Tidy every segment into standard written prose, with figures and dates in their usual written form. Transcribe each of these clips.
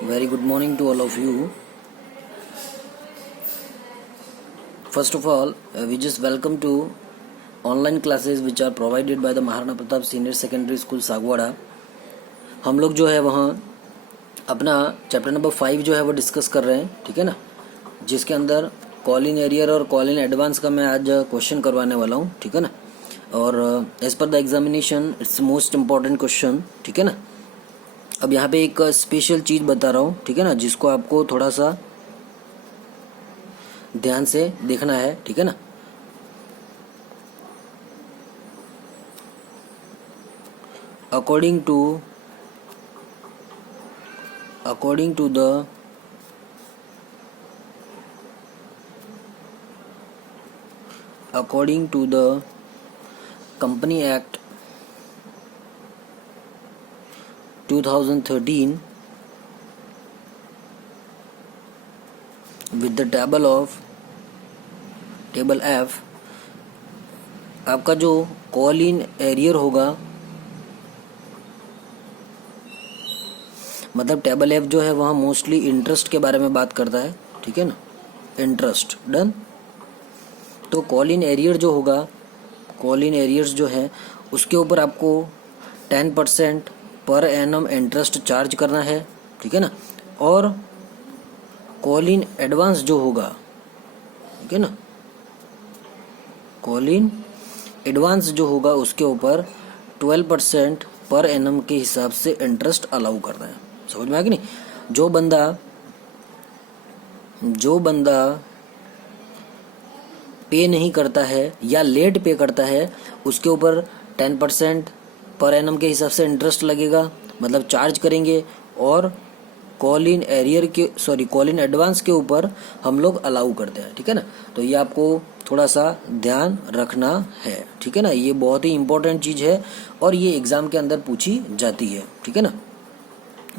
Very good morning to all of you. First of all, we just welcome to online classes which are provided by the Maharana Pratap senior secondary school Sagwara. हम लोग जो है वहाँ अपना chapter number 5 जो है वो डिस्कस कर रहे हैं, ठीक है ना, जिसके अंदर कॉलिन एरियर और कॉलिन एडवांस का मैं आज क्वेश्चन करवाने वाला हूँ, ठीक है ना. और as per the examination it's most important question, ठीक है ना. अब यहाँ पे एक स्पेशल चीज बता रहा हूँ, ठीक है ना, जिसको आपको थोड़ा सा ध्यान से देखना है, ठीक है ना. According to the company act 2013 with the table F, आपका जो कॉलिन एरियर होगा, मतलब टेबल F जो है वहाँ मोस्टली इंटरेस्ट के बारे में बात करता है, ठीक है ना, इंटरेस्ट. डन. तो कॉलिन एरियर जो होगा, कॉलिन एरियर्स जो है उसके ऊपर आपको 10% पर एनम इंटरेस्ट चार्ज करना है, ठीक है ना. और कॉलिन एडवांस जो होगा, ठीक है ना, कॉलिन एडवांस जो होगा उसके ऊपर 12% पर एनम के हिसाब से इंटरेस्ट अलाउ करना है. समझ में आ गया नहीं. जो बंदा पे नहीं करता है या लेट पे करता है उसके ऊपर 10% पर एनम के हिसाब से इंटरेस्ट लगेगा, मतलब चार्ज करेंगे. और कॉलिन एडवांस के ऊपर हम लोग अलाउ करते हैं, ठीक है ना. तो ये आपको थोड़ा सा ध्यान रखना है, ठीक है ना. ये बहुत ही इंपॉर्टेंट चीज है और ये एग्जाम के अंदर पूछी जाती है, ठीक है ना.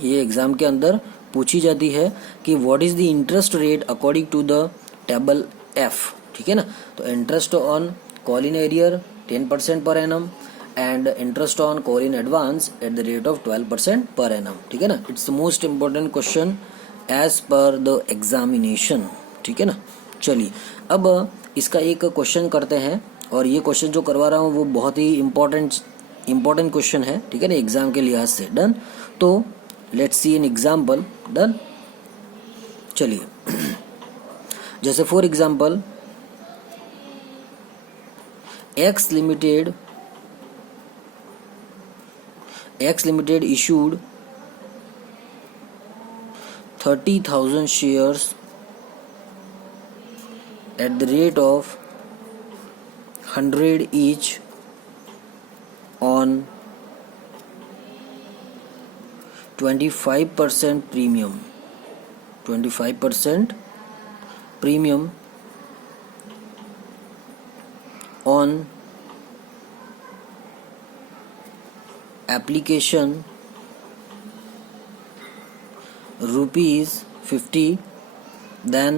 ये एग्जाम के अंदर पूछी जाती है कि what is the interest rate according to the table F, ठीक है ना. तो interest on Colin arrear 10% per annum and interest on call-in advance at the rate of 12% per annum, ठीक है ना. It's the most important question as per the examination, ठीक है ना. चलिए अब इसका एक क्वेश्चन करते हैं और ये क्वेश्चन जो करवा रहा हूँ वो बहुत ही इम्पोर्टेंट क्वेश्चन है, ठीक है ना, एग्जाम के लिहाज से. डन. तो let's see an example. Done. चलिए जैसे for example X Limited issued 30,000 shares at the rate of 100 each on 25% premium on application ₹50, then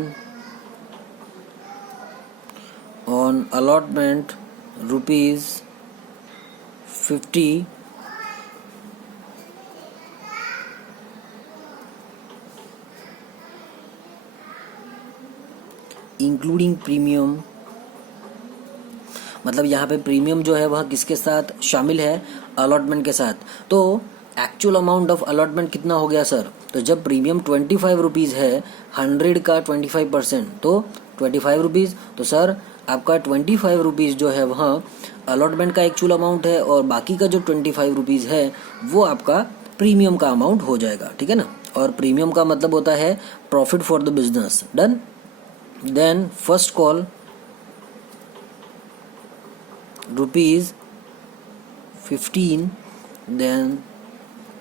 on allotment ₹50, including premium. मतलब यहाँ पे प्रीमियम जो है वह किसके साथ शामिल है, अलॉटमेंट के साथ. तो एक्चुअल अमाउंट ऑफ अलॉटमेंट कितना हो गया सर, तो जब प्रीमियम 25 रुपीज़ है, 100 का 25%, तो 25 रुपीज़. तो सर आपका 25 रुपीज़ जो है वहाँ अलॉटमेंट का एक्चुअल अमाउंट है और बाकी का जो 25 रुपीज़ है वो आपका प्रीमियम का अमाउंट हो जाएगा, ठीक है ना. और प्रीमियम का मतलब होता है profit for the business. Done. Then first call ₹15, then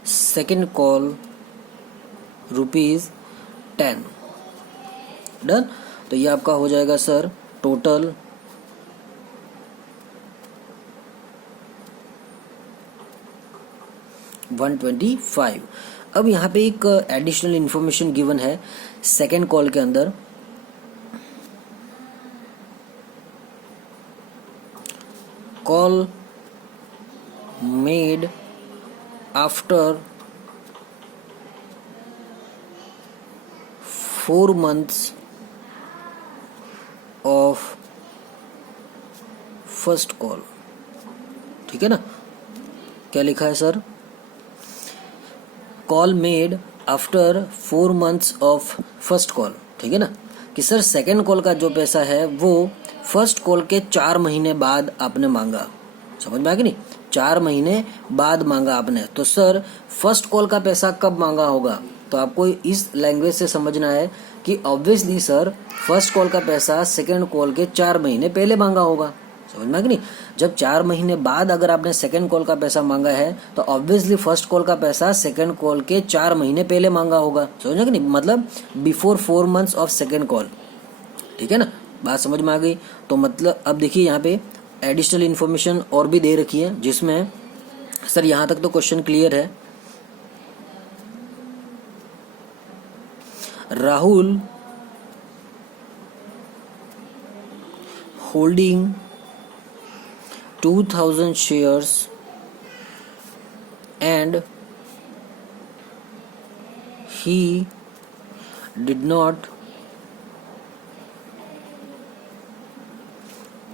second call ₹10. Done. तो ये आपका हो जाएगा सर टोटल 125. अब यहाँ पे एक एडिशनल इंफॉर्मेशन गिवन है सेकेंड कॉल के अंदर. call made after 4 months of first call. ठीक है ना, क्या लिखा है sir? Call made after 4 months of first call. ठीक है ना, कि सर सेकेंड कॉल का जो पैसा है वो फर्स्ट कॉल के 4 महीने बाद आपने मांगा। समझ में आ गया नहीं? 4 महीने बाद मांगा आपने, तो सर फर्स्ट कॉल का पैसा कब मांगा होगा? तो आपको इस लैंग्वेज से समझना है कि ऑब्वियसली सर फर्स्ट कॉल का पैसा सेकेंड कॉल के 4 महीने पहले मांगा होगा। समझ में आ गया नहीं? जब 4 महीने बाद अगर आपने सेकेंड कॉल का पैसा मांगा है तो ऑब्वियसली फर्स्ट कॉल का पैसा सेकेंड कॉल के 4 महीने पहले मांगा होगा। समझ में आ गया नहीं? मतलब before 4 months of second call. ठीक है ना, बात समझ में आ गई? तो मतलब अब देखिए यहाँ पे एडिशनल इन्फॉर्मेशन और भी दे रखी है, जिसमें सर यहाँ तक तो क्वेश्चन क्लियर है। Rahul holding 2000 shares and he did not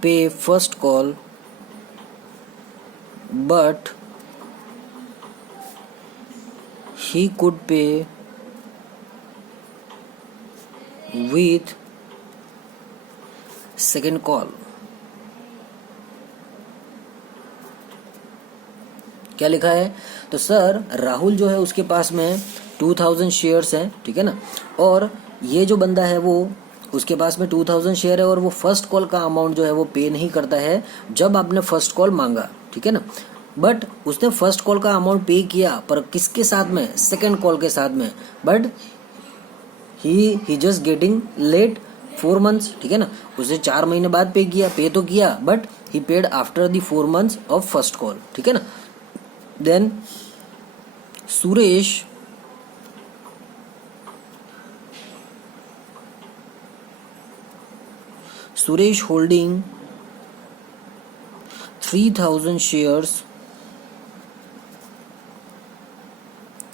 pay first call but he could pay with second call। क्या लिखा है? तो सर राहुल जो है उसके पास में 2000 शेयर्स हैं। ठीक है ना, और ये जो बंदा है वो उसके पास में 2000 शेयर है और वो फर्स्ट कॉल का अमाउंट जो है वो पे नहीं करता है जब आपने फर्स्ट कॉल मांगा। ठीक है ना, बट उसने फर्स्ट कॉल का अमाउंट पे किया, पर किसके साथ में? सेकेंड कॉल के साथ में। But he just getting late 4 months। ठीक है ना, उसने 4 महीने बाद पे किया, पे तो किया, but he paid after the 4 months of first call. ठीक है ना, then Suresh holding 3000 shares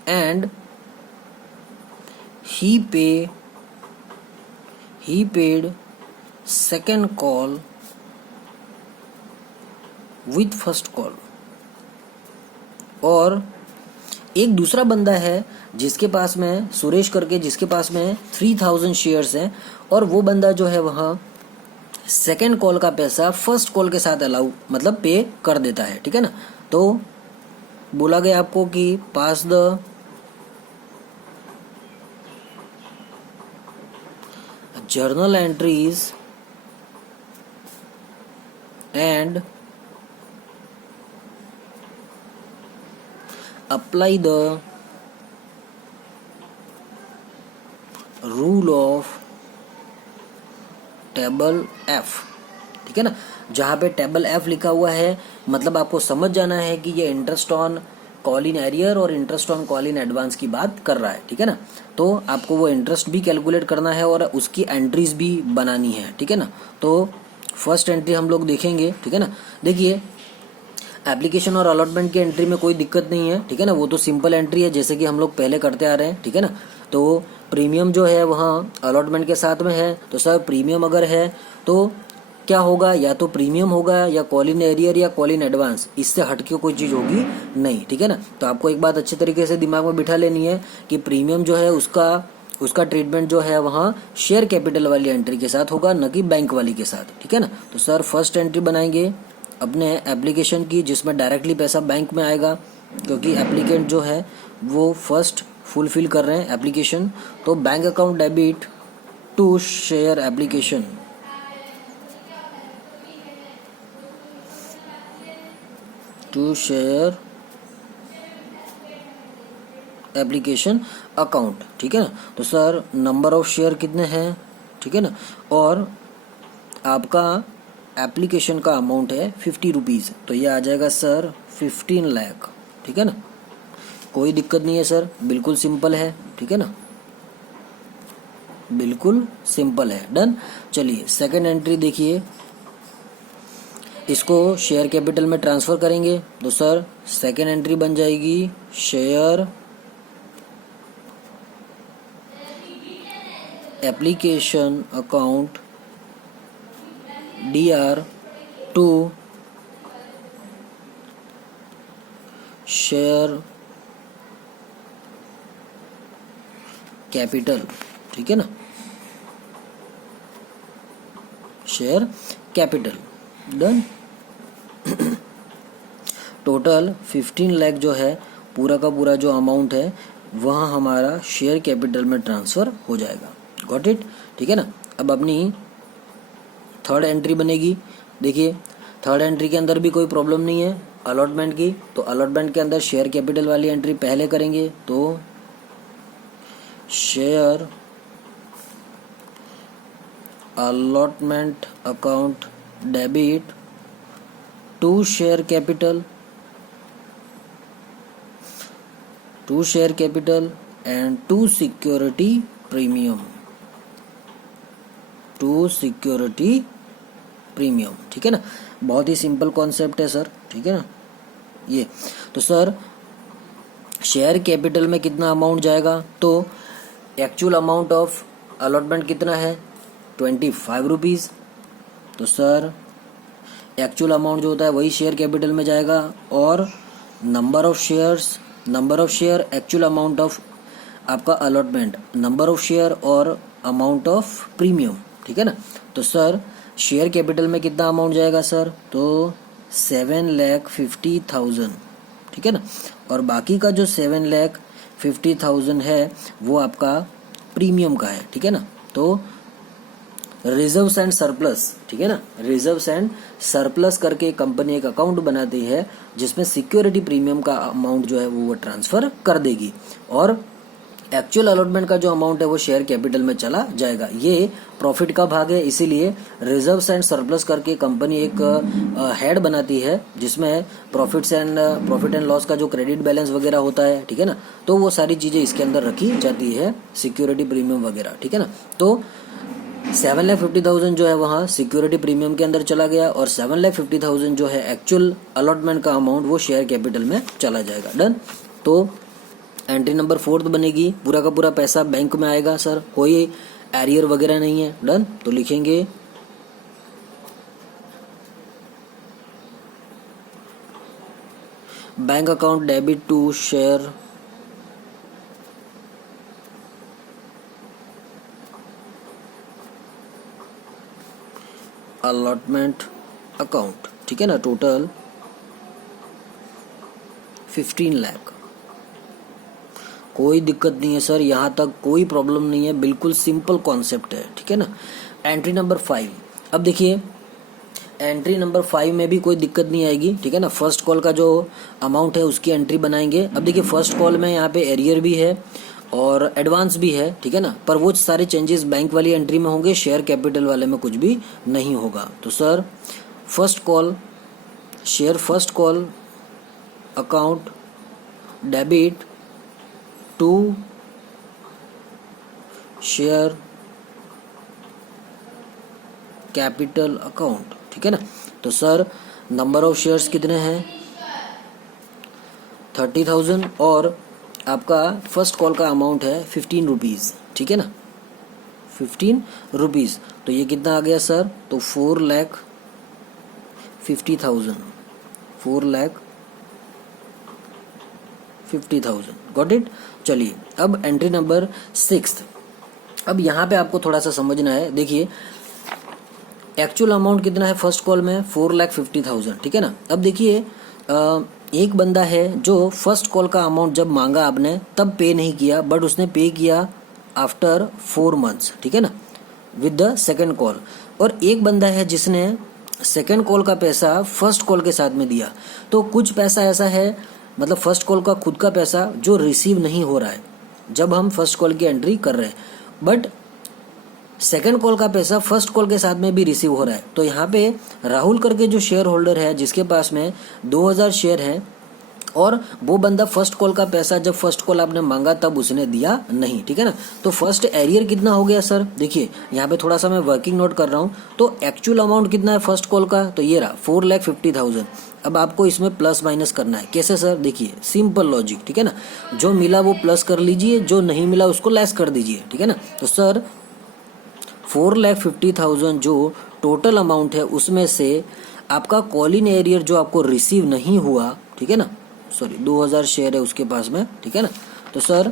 and he paid second call with first call। और एक दूसरा बंदा है जिसके पास में सुरेश करके, जिसके पास में 3000 शेयर्स हैं और वो बंदा जो है वहाँ सेकेंड कॉल का पैसा फर्स्ट कॉल के साथ अलाउ मतलब पे कर देता है। ठीक है ना, तो बोला गया आपको कि pass the journal entries and apply the rule of table F। ठीक है ना, जहां पे टेबल F लिखा हुआ है मतलब आपको समझ जाना है कि ये interest on call in arrear और interest on call in advance की बात कर रहा है। ठीक है ना, तो आपको वो इंटरेस्ट भी कैलकुलेट करना है और उसकी एंट्रीज भी बनानी है। ठीक है ना, तो फर्स्ट एंट्री हम लोग देखेंगे। ठीक है ना, देखिए एप्लीकेशन और अलॉटमेंट की एंट्री में कोई दिक्कत नहीं है। ठीक है ना, वो तो सिंपल एंट्री है जैसे कि हम लोग पहले करते आ रहे हैं। ठीक है ना, तो प्रीमियम जो है वहाँ अलॉटमेंट के साथ में है, तो सर प्रीमियम अगर है तो क्या होगा? या तो प्रीमियम होगा या कॉल इन एरियर या कॉल इन एडवांस, इससे हटके कोई चीज़ होगी नहीं। ठीक है ना, तो आपको एक बात अच्छे तरीके से दिमाग में बिठा लेनी है कि प्रीमियम जो है उसका ट्रीटमेंट जो है वहाँ शेयर कैपिटल वाली एंट्री के साथ होगा, न कि बैंक वाली के साथ। ठीक है ना, तो सर फर्स्ट एंट्री बनाएंगे अपने एप्लीकेशन की जिसमें डायरेक्टली पैसा बैंक में आएगा, क्योंकि एप्लीकेंट जो है वो फर्स्ट फुलफिल कर रहे हैं एप्लीकेशन। तो bank account debit to share application, to share application account. ठीक है ना, तो सर नंबर ऑफ शेयर कितने हैं? ठीक है ना, और आपका एप्लीकेशन का अमाउंट है 50 रुपीज़, तो ये आ जाएगा सर 15 लाख। ठीक है ना, कोई दिक्कत नहीं है सर, बिल्कुल सिंपल है। ठीक है ना, बिल्कुल सिंपल है। डन। चलिए सेकंड एंट्री देखिए, इसको शेयर कैपिटल में ट्रांसफर करेंगे तो सर सेकंड एंट्री बन जाएगी share application account DR to share capital, ठीक है ना, share capital. Done. Total 15 lakh जो है पूरा का पूरा जो अमाउंट है वह हमारा शेयर कैपिटल में ट्रांसफर हो जाएगा। गॉट इट, ठीक है ना। अब अपनी थर्ड एंट्री बनेगी। देखिए थर्ड एंट्री के अंदर भी कोई प्रॉब्लम नहीं है अलॉटमेंट की, तो अलॉटमेंट के अंदर शेयर कैपिटल वाली एंट्री पहले करेंगे। तो share allotment account debit to share capital and to security premium, ठीक है ना। बहुत ही सिंपल कॉन्सेप्ट है सर, ठीक है ना ये। तो सर शेयर कैपिटल में कितना अमाउंट जाएगा, तो एक्चुअल अमाउंट ऑफ अलॉटमेंट कितना है 25 रुपीज़। तो सर एक्चुअल अमाउंट जो होता है वही शेयर कैपिटल में जाएगा, और number of share actual amount of आपका अलॉटमेंट, नंबर ऑफ शेयर और अमाउंट ऑफ प्रीमियम, ठीक है ना। तो सर शेयर कैपिटल में कितना अमाउंट जाएगा सर, तो 7,50,000, ठीक है ना। और बाकी का जो 7,50,000 है वो आपका प्रीमियम का है, ठीक है ना। तो रिजर्व्स एंड सरप्लस, ठीक है ना, रिजर्व्स एंड सरप्लस करके कंपनी एक अकाउंट बनाती है जिसमें सिक्योरिटी प्रीमियम का अमाउंट जो है वो ट्रांसफर कर देगी, और एक्चुअल अलॉटमेंट का जो अमाउंट है वो शेयर कैपिटल में चला जाएगा। ये प्रॉफिट का भाग है, इसीलिए रिजर्व्स एंड सरप्लस करके कंपनी एक हेड बनाती है जिसमें प्रॉफिट एंड लॉस का जो क्रेडिट बैलेंस वगैरह होता है, ठीक है ना। तो वो सारी चीजें इसके अंदर रखी जाती है, सिक्योरिटी प्रीमियम वगैरह, ठीक है ना। तो 7,50,000 जो है वहाँ सिक्योरिटी प्रीमियम के अंदर चला गया, और 7,50,000 जो है एक्चुअल अलॉटमेंट का अमाउंट वो शेयर कैपिटल में चला जाएगा। डन। तो एंट्री नंबर 4 बनेगी, पूरा का पूरा पैसा बैंक में आएगा सर, कोई एरियर वगैरह नहीं है। डन। तो लिखेंगे bank account debit to share allotment account, ठीक है ना। टोटल 15 लाख। कोई दिक्कत नहीं है सर, यहाँ तक कोई प्रॉब्लम नहीं है, बिल्कुल सिंपल कॉन्सेप्ट है, ठीक है ना। Entry number 5। अब देखिए एंट्री नंबर 5 में भी कोई दिक्कत नहीं आएगी, ठीक है ना। फर्स्ट कॉल का जो अमाउंट है उसकी एंट्री बनाएंगे। अब देखिए फर्स्ट कॉल में यहाँ पे एरियर भी है और एडवांस भी है, ठीक है ना, पर वो सारे चेंजेस बैंक वाली एंट्री में होंगे, शेयर कैपिटल वाले में कुछ भी नहीं होगा। तो sir first call account debit to share capital account, ठीक है ना। तो सर नंबर ऑफ शेयर्स कितने हैं 30,000, और आपका फर्स्ट कॉल का अमाउंट है 15 रुपीज़, ठीक है ना, 15 रुपीज़। तो ये कितना आ गया सर, तो 4,50,000, 4,50,000। Got it. चलिए अब एंट्री नंबर 6। अब यहाँ पे आपको थोड़ा सा समझना है। देखिए एक्चुअल अमाउंट कितना है फर्स्ट कॉल में 4,50,000, ठीक है ना। अब देखिए एक बंदा है जो फर्स्ट कॉल का अमाउंट जब मांगा आपने तब पे नहीं किया, बट उसने पे किया आफ्टर 4 मंथ्स, ठीक है ना, विद द सेकंड कॉल। और एक बंदा है जिसने सेकंड कॉल का पैसा फर्स्ट कॉल के साथ में दिया। तो कुछ पैसा ऐसा है, मतलब फर्स्ट कॉल का खुद का पैसा जो रिसीव नहीं हो रहा है जब हम फर्स्ट कॉल की एंट्री कर रहे हैं, बट सेकंड कॉल का पैसा फर्स्ट कॉल के साथ में भी रिसीव हो रहा है। तो यहाँ पे राहुल करके जो शेयर होल्डर है जिसके पास में 2,000 शेयर है, और वो बंदा फर्स्ट कॉल का पैसा जब फर्स्ट कॉल आपने मांगा तब उसने दिया नहीं, ठीक है ना। तो फर्स्ट एरियर कितना हो गया सर, देखिए यहाँ पे थोड़ा सा मैं वर्किंग नोट कर रहा हूँ। तो एक्चुअल अमाउंट कितना है फर्स्ट कॉल का, तो ये रहा 4,50,000। अब आपको इसमें प्लस माइनस करना है। कैसे सर, देखिए सिंपल लॉजिक, ठीक है ना। जो मिला वो प्लस कर लीजिए, जो नहीं मिला उसको लेस कर दीजिए, ठीक है ना। तो सर 4,50,000 जो टोटल अमाउंट है उसमें से आपका कॉल इन एरियर जो आपको रिसीव नहीं हुआ, ठीक है ना, सॉरी 2000 शेयर है उसके पास में, ठीक है ना, तो सर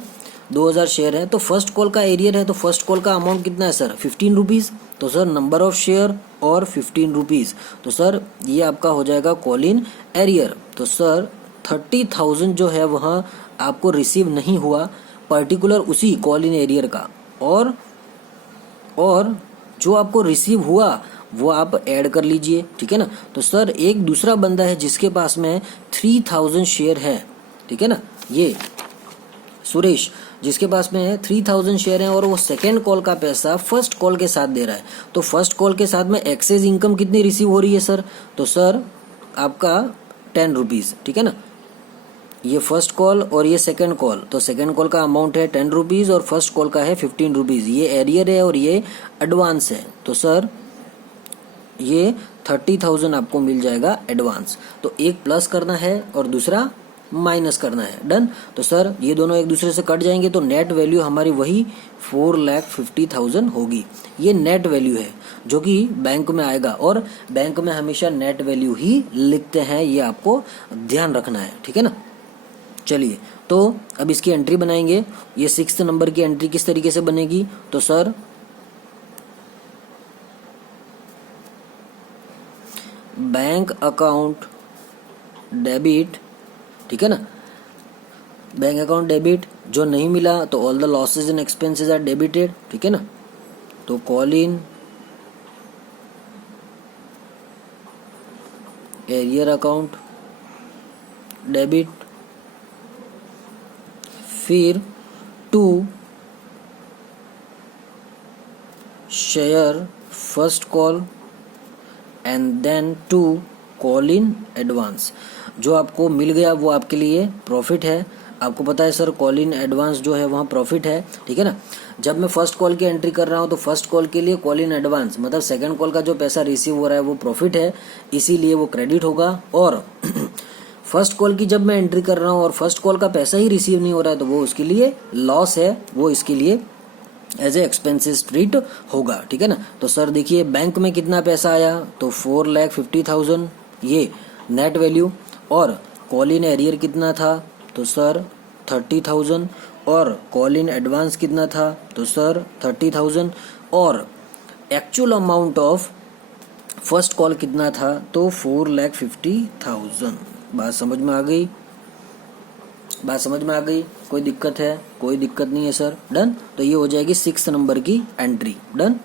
2000 शेयर है तो फर्स्ट कॉल का एरियर है, तो फर्स्ट कॉल का अमाउंट कितना है सर 15 रुपीज़, तो सर नंबर ऑफ शेयर और 15 रुपीज़, तो सर ये आपका हो जाएगा कॉल इन एरियर। तो सर 30,000 जो है वहाँ आपको रिसीव नहीं हुआ पर्टिकुलर उसी कॉल इन एरियर का, और जो आपको रिसीव हुआ वो आप ऐड कर लीजिए, ठीक है ना। तो सर एक दूसरा बंदा है जिसके पास में 3000 शेयर है, ठीक है ना, ये सुरेश जिसके पास में 3000 शेयर है और वो सेकेंड कॉल का पैसा फर्स्ट कॉल के साथ दे रहा है, तो फर्स्ट कॉल के साथ में एक्सेस इनकम कितनी रिसीव हो रही है सर, तो सर आपका 10 रुपीज़, ठीक है ना, ये फर्स्ट कॉल और ये सेकंड कॉल, तो सेकंड कॉल का अमाउंट है 10 रुपीज़ और फर्स्ट कॉल का है 15 रुपीज़, ये एरियर है और ये एडवांस है, तो सर ये 30,000 आपको मिल जाएगा एडवांस। तो एक प्लस करना है और दूसरा माइनस करना है, डन। तो सर ये दोनों एक दूसरे से कट जाएंगे तो नेट वैल्यू हमारी वही 4,50,000 होगी। ये नेट वैल्यू है जो कि बैंक में आएगा और बैंक में हमेशा नेट वैल्यू ही लिखते हैं, ये आपको ध्यान रखना है, ठीक है ना। चलिए तो अब इसकी एंट्री बनाएंगे। ये 6th नंबर की एंट्री किस तरीके से बनेगी, तो सर बैंक अकाउंट डेबिट, ठीक है ना, बैंक अकाउंट डेबिट, जो नहीं मिला तो all the losses and expenses are debited, ठीक है ना, तो call in arrear account debit, फिर to share first call and then to call in advance. जो आपको मिल गया वो आपके लिए प्रॉफिट है, आपको पता है सर कॉल इन एडवांस जो है वहाँ प्रॉफिट है, ठीक है ना। जब मैं फर्स्ट कॉल की एंट्री कर रहा हूँ तो फर्स्ट कॉल के लिए कॉल इन एडवांस मतलब सेकंड कॉल का जो पैसा रिसीव हो रहा है वो प्रॉफिट है, इसीलिए वो क्रेडिट होगा। और फर्स्ट कॉल की जब मैं एंट्री कर रहा हूँ और फर्स्ट कॉल का पैसा ही रिसीव नहीं हो रहा है तो वो उसके लिए लॉस है, वो इसके लिए एज ए एक्सपेंसेस ट्रीट होगा, ठीक है ना। तो सर देखिए बैंक में कितना पैसा आया, तो 4,50,000 ये नेट वैल्यू, और कॉल इन एरियर कितना था, तो सर 30,000, और कॉल इन एडवांस कितना था, तो सर 30,000, और actual amount of first call कितना था, तो 4,50,000। बात समझ में आ गई, बात समझ में आ गई, कोई दिक्कत है, कोई दिक्कत नहीं है सर, डन। तो ये हो जाएगी 6th नंबर की एंट्री, डन,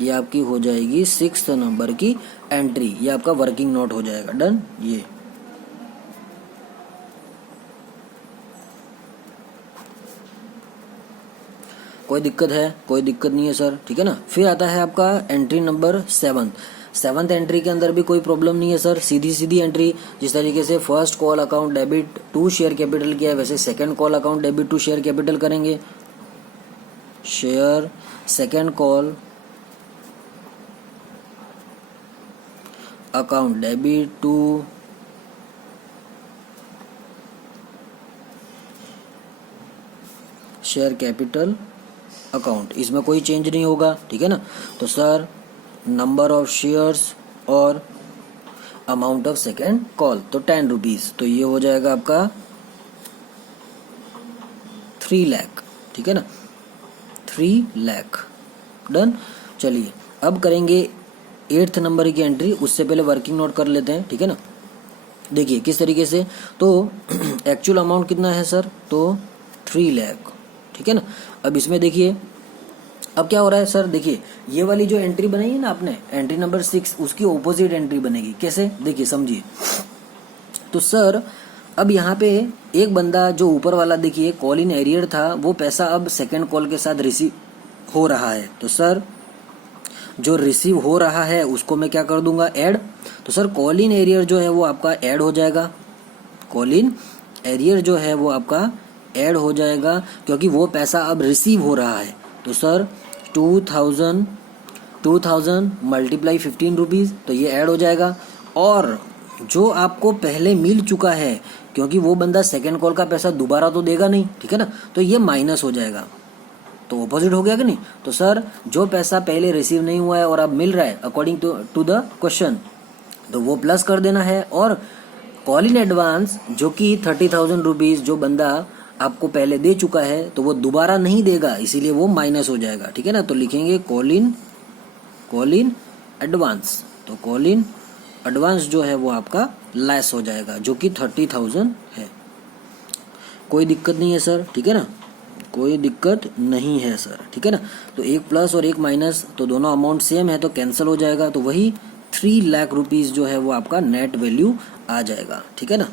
ये आपकी हो जाएगी 6th नंबर की एंट्री, ये आपका वर्किंग नोट हो जाएगा, डन। ये कोई दिक्कत है, कोई दिक्कत नहीं है सर, ठीक है ना। फिर आता है आपका एंट्री नंबर 7th एंट्री के अंदर भी कोई प्रॉब्लम नहीं है सर, सीधी सीधी एंट्री। जिस तरीके से first call account debit to share capital किया है वैसे second call account debit to share capital करेंगे। Share second call account debit to share capital account, इसमें कोई चेंज नहीं होगा, ठीक है ना। तो सर नंबर ऑफ शेयर्स और अमाउंट ऑफ सेकेंड कॉल, तो 10 रुपीज़, तो ये हो जाएगा आपका 3 लाख, ठीक है ना, 3 लाख, डन। चलिए अब करेंगे 8th नंबर की एंट्री, उससे पहले वर्किंग नोट कर लेते हैं, ठीक है ना। देखिए किस तरीके से, तो एक्चुअल अमाउंट कितना है सर, तो 3 लाख, ठीक है ना। अब इसमें देखिए अब क्या हो रहा है सर, देखिए ये वाली जो एंट्री बनाई है ना आपने, एंट्री नंबर 6, उसकी ऑपोजिट एंट्री बनेगी। कैसे, देखिए समझिए। तो सर अब यहाँ पे एक बंदा जो ऊपर वाला देखिए कॉल इन एरियर था, वो पैसा अब सेकंड कॉल के साथ रिसीव हो रहा है, तो सर जो रिसीव हो रहा है उसको मैं क्या कर दूंगा, ऐड। तो सर कॉल इन एरियर जो है वो आपका ऐड हो जाएगा, कॉल इन एरियर जो है वो आपका ऐड हो जाएगा क्योंकि वो पैसा अब रिसीव हो रहा है। तो सर 2,000 मल्टीप्लाई 15 रुपीज़, तो ये ऐड हो जाएगा। और जो आपको पहले मिल चुका है, क्योंकि वो बंदा सेकंड कॉल का पैसा दोबारा तो देगा नहीं, ठीक है ना, तो ये माइनस हो जाएगा। तो ऑपोजिट हो गया कि नहीं। तो सर जो पैसा पहले रिसीव नहीं हुआ है और अब मिल रहा है अकॉर्डिंग टू द क्वेश्चन, तो वो प्लस कर देना है। और कॉल इन एडवांस जो कि 30,000 रुपीज जो बंदा आपको पहले दे चुका है तो वो दोबारा नहीं देगा, इसीलिए वो माइनस हो जाएगा, ठीक है ना। तो लिखेंगे कॉल इन एडवांस। तो कॉल इन एडवांस जो है वो आपका लेस हो जाएगा जो कि 30,000 है। कोई दिक्कत नहीं है सर, ठीक है ना, कोई दिक्कत नहीं है सर, ठीक है ना। तो एक प्लस और एक माइनस तो दोनों अमाउंट सेम है तो कैंसिल हो जाएगा, तो वही 3 लाख रुपीज जो है वो आपका नेट वैल्यू आ जाएगा, ठीक है ना।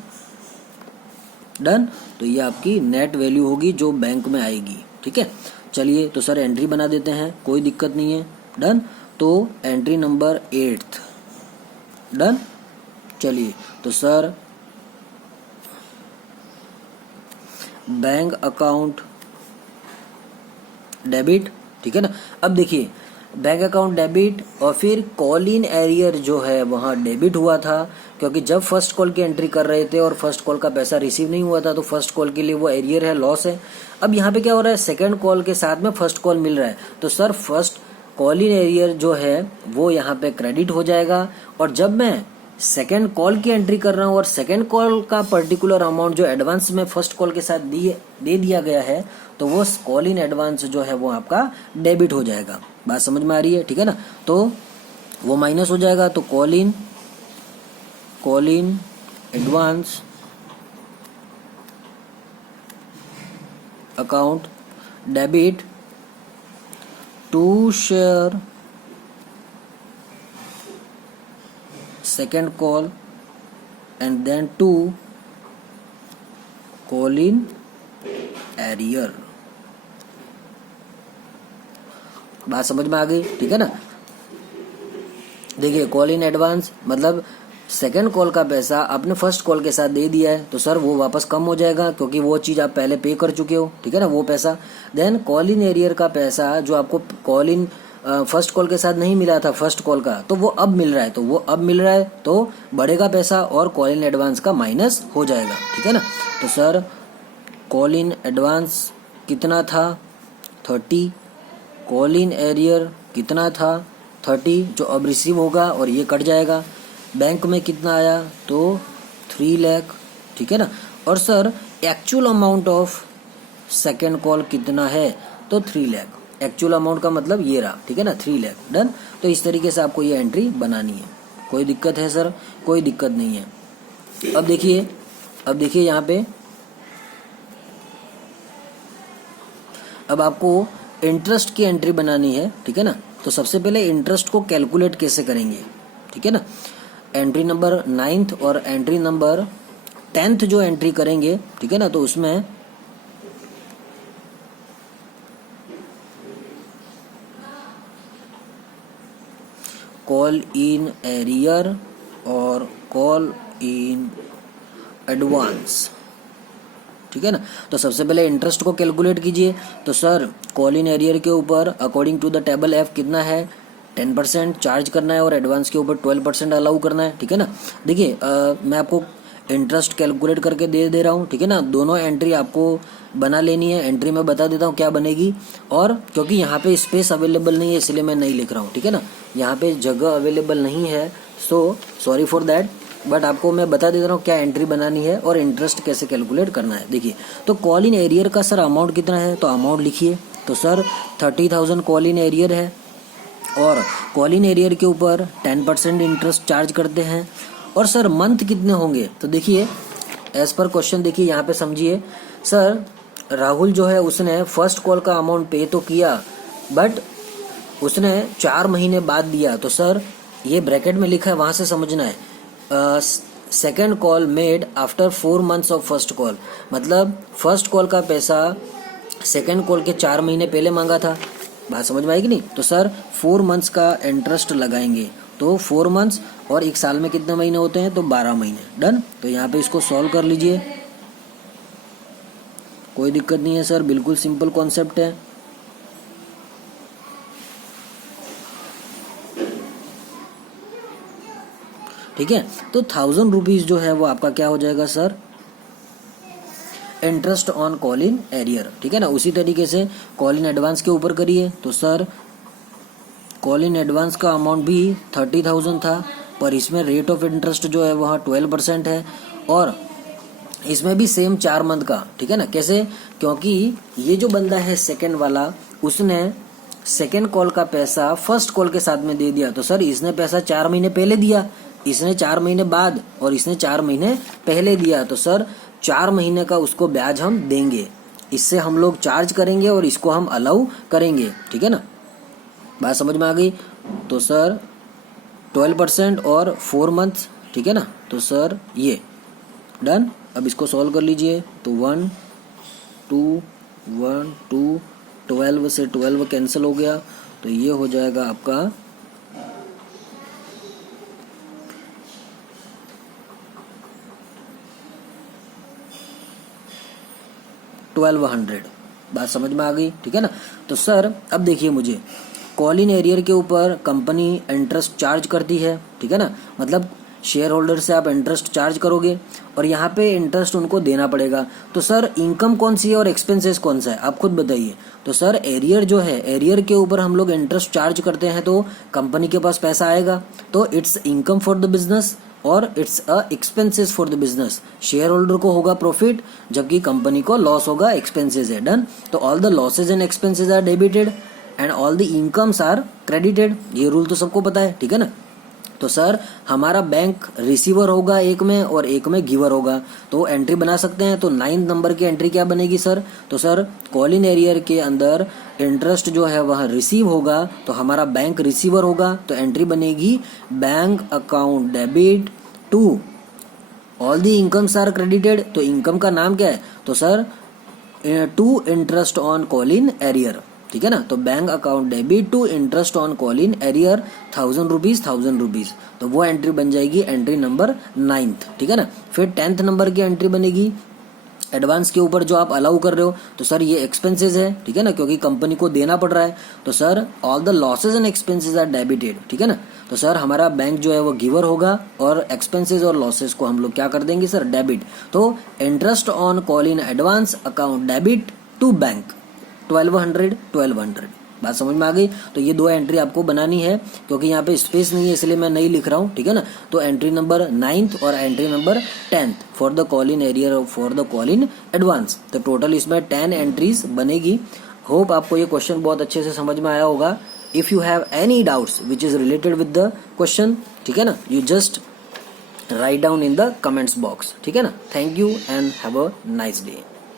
डन। तो ये आपकी नेट वैल्यू होगी जो बैंक में आएगी, ठीक है। चलिए तो सर एंट्री बना देते हैं, कोई दिक्कत नहीं है। डन। तो एंट्री नंबर 8। डन। चलिए तो सर बैंक अकाउंट डेबिट, ठीक है ना। अब देखिए बैंक अकाउंट डेबिट और फिर कॉल इन एरियर जो है वहाँ डेबिट हुआ था, क्योंकि जब फर्स्ट कॉल की एंट्री कर रहे थे और फर्स्ट कॉल का पैसा रिसीव नहीं हुआ था तो फर्स्ट कॉल के लिए वो एरियर है, लॉस है। अब यहाँ पे क्या हो रहा है, सेकंड कॉल के साथ में फर्स्ट कॉल मिल रहा है, तो sir first call in arrear जो है वो यहाँ पे क्रेडिट हो जाएगा। और जब मैं सेकेंड कॉल की एंट्री कर रहा हूँ और सेकेंड कॉल का पर्टिकुलर अमाउंट जो एडवांस में फर्स्ट कॉल के साथ दे दिया गया है तो वो कॉल इन एडवांस जो है वो आपका डेबिट हो जाएगा। बात समझ में आ रही है, ठीक है ना। तो वो माइनस हो जाएगा, तो call in advance account debit to share second call and then to call in arrear। बात समझ में आ गई, ठीक है ना। देखिए कॉल इन एडवांस मतलब सेकंड कॉल का पैसा आपने फर्स्ट कॉल के साथ दे दिया है तो सर वो वापस कम हो जाएगा क्योंकि वो चीज आप पहले पे कर चुके हो, ठीक है ना, वो पैसा। देन कॉल इन एरियर का पैसा जो आपको कॉल इन फर्स्ट कॉल के साथ नहीं मिला था फर्स्ट कॉल का, तो वो अब मिल रहा है, तो वो अब मिल रहा है तो बढ़ेगा पैसा और कॉल इन एडवांस का माइनस हो जाएगा, ठीक है ना। तो सर कॉल इन एडवांस कितना था 30, कॉल इन एरियर कितना था 30 जो अब रिसीव होगा और ये कट जाएगा। बैंक में कितना आया तो 3 लाख, ठीक है ना। और sir actual amount of second call कितना है तो 3 लाख। एक्चुअल अमाउंट का मतलब ये रहा, ठीक है ना, 3 लाख। डन। तो इस तरीके से आपको ये एंट्री बनानी है। कोई दिक्कत है सर? कोई दिक्कत नहीं है। अब देखिए यहाँ पे अब आपको इंटरेस्ट की एंट्री बनानी है, ठीक है ना। तो सबसे पहले इंटरेस्ट को कैलकुलेट कैसे करेंगे, ठीक है ना। एंट्री नंबर 9th और एंट्री नंबर 10th जो एंट्री करेंगे, ठीक है ना, तो उसमें कॉल इन एरियर और कॉल इन एडवांस, ठीक है ना। तो सबसे पहले इंटरेस्ट को कैलकुलेट कीजिए। तो सर कॉल इन एरियर के ऊपर according to the table F कितना है 10% चार्ज करना है और एडवांस के ऊपर 12% अलाउ करना है, ठीक है ना। देखिए मैं आपको इंटरेस्ट कैलकुलेट करके दे रहा हूँ, ठीक है ना। दोनों एंट्री आपको बना लेनी है। एंट्री में बता देता हूँ क्या बनेगी, और क्योंकि यहाँ पे स्पेस अवेलेबल नहीं है इसलिए मैं नहीं लिख रहा हूँ, ठीक है ना। यहाँ पे जगह अवेलेबल नहीं है, so sorry for that, but आपको मैं बता देता हूँ क्या एंट्री बनानी है और इंटरेस्ट कैसे कैलकुलेट करना है। देखिए तो कॉल इन एरियर का सर अमाउंट कितना है, तो अमाउंट लिखिए। तो सर 30,000 कॉल इन एरियर है और कॉल इन एरियर के ऊपर 10% इंटरेस्ट चार्ज करते हैं। और सर मंथ कितने होंगे, तो देखिए एज पर क्वेश्चन देखिए यहाँ पे समझिए। सर राहुल जो है उसने फर्स्ट कॉल का अमाउंट पे तो किया बट उसने 4 महीने बाद दिया, तो सर ये ब्रैकेट में लिखा है वहां से समझना है। Second call made after 4 months of first call, मतलब फर्स्ट कॉल का पैसा सेकेंड कॉल के 4 महीने पहले मांगा था। बात समझ में आएगी नहीं। तो सर 4 months का इंटरेस्ट लगाएंगे, तो 4 months और एक साल में कितने महीने होते हैं तो 12 महीने। डन। तो यहाँ पे इसको सॉल्व कर लीजिए, कोई दिक्कत नहीं है सर, बिल्कुल सिंपल कॉन्सेप्ट है। ठीक है, तो 1000 रुपीज जो है वो आपका क्या हो जाएगा sir, interest on call in arrear, ठीक है ना। उसी तरीके से कॉल इन एडवांस के ऊपर करिए तो सर कॉल इन एडवांस का अमाउंट भी 30,000 था, पर इसमें रेट ऑफ इंटरेस्ट जो है वह 12% है, और इसमें भी सेम 4 मंथ का, ठीक है ना। कैसे? क्योंकि ये जो बंदा है सेकंड वाला, उसने सेकंड कॉल का पैसा फर्स्ट कॉल के साथ में दे दिया, तो सर इसने पैसा 4 महीने पहले दिया, इसने 4 महीने बाद, और इसने 4 महीने पहले दिया, तो सर 4 महीने का उसको ब्याज हम देंगे, इससे हम लोग चार्ज करेंगे और इसको हम अलाउ करेंगे, ठीक है ना। बात समझ में आ गई? तो सर 12% और 4 मंथ, ठीक है ना। तो सर ये डन। अब इसको सॉल्व कर लीजिए तो 1 2 1 2 12 से 12 कैंसिल हो गया, तो ये हो जाएगा आपका 1200। बात समझ में आ गई, ठीक है ना। तो सर अब देखिए, मुझे कॉल इन एरियर के ऊपर कंपनी इंटरेस्ट चार्ज करती है, ठीक है ना, मतलब शेयर होल्डर से आप इंटरेस्ट चार्ज करोगे और यहाँ पे इंटरेस्ट उनको देना पड़ेगा। तो सर इनकम कौन सी है और एक्सपेंसेस कौन सा है, आप खुद बताइए। तो सर एरियर जो है, एरियर के ऊपर हम लोग इंटरेस्ट चार्ज करते हैं तो कंपनी के पास पैसा आएगा, तो it's income for the business और it's a expenses for the business. Share holder को होगा प्रॉफिट, जबकि कंपनी को लॉस होगा, एक्सपेंसेस है। डन। तो all the losses and expenses are debited and all the incomes are credited. ये rule तो सबको पता है, ठीक है ना। तो सर हमारा बैंक रिसीवर होगा एक में और एक में गिवर होगा, तो एंट्री बना सकते हैं। तो 9 नंबर की एंट्री क्या बनेगी सर? तो सर कॉल इन एरियर के अंदर इंटरेस्ट जो है वह रिसीव होगा, तो हमारा बैंक रिसीवर होगा, तो एंट्री बनेगी bank account debit to all the incomes are credited. तो इनकम का नाम क्या है? तो sir to interest on call in arrear, ठीक है ना। तो bank account debit to interest on call in arrear 1000 rupees 1000 rupees, तो वो एंट्री बन जाएगी एंट्री नंबर 9th, ठीक है ना। फिर 10th नंबर की एंट्री बनेगी एडवांस के ऊपर जो आप अलाउ कर रहे हो, तो सर ये एक्सपेंसेस है, ठीक है ना, क्योंकि कंपनी को देना पड़ रहा है। तो sir all the losses and expenses are debited, ठीक है ना। तो सर हमारा बैंक जो है वो गिवर होगा और एक्सपेंसेस और लॉसेस को हम लोग क्या कर देंगे सर? डेबिट। तो interest on call in advance account debit to bank 1200। बात समझ में आ गई? तो ये 2 एंट्री आपको बनानी है, क्योंकि यहाँ पे स्पेस नहीं है इसलिए मैं नहीं लिख रहा हूँ, ठीक है ना। तो एंट्री नंबर 9th और entry number 10th for the call in arrear और for the call in advance. तो टोटल इसमें 10 एंट्रीज बनेगी। होप आपको ये क्वेश्चन बहुत अच्छे से समझ में आया होगा। If you have any doubts which is related with the question, ठीक है ना, you just write down in the comments box, ठीक है ना। Thank you and have a nice day.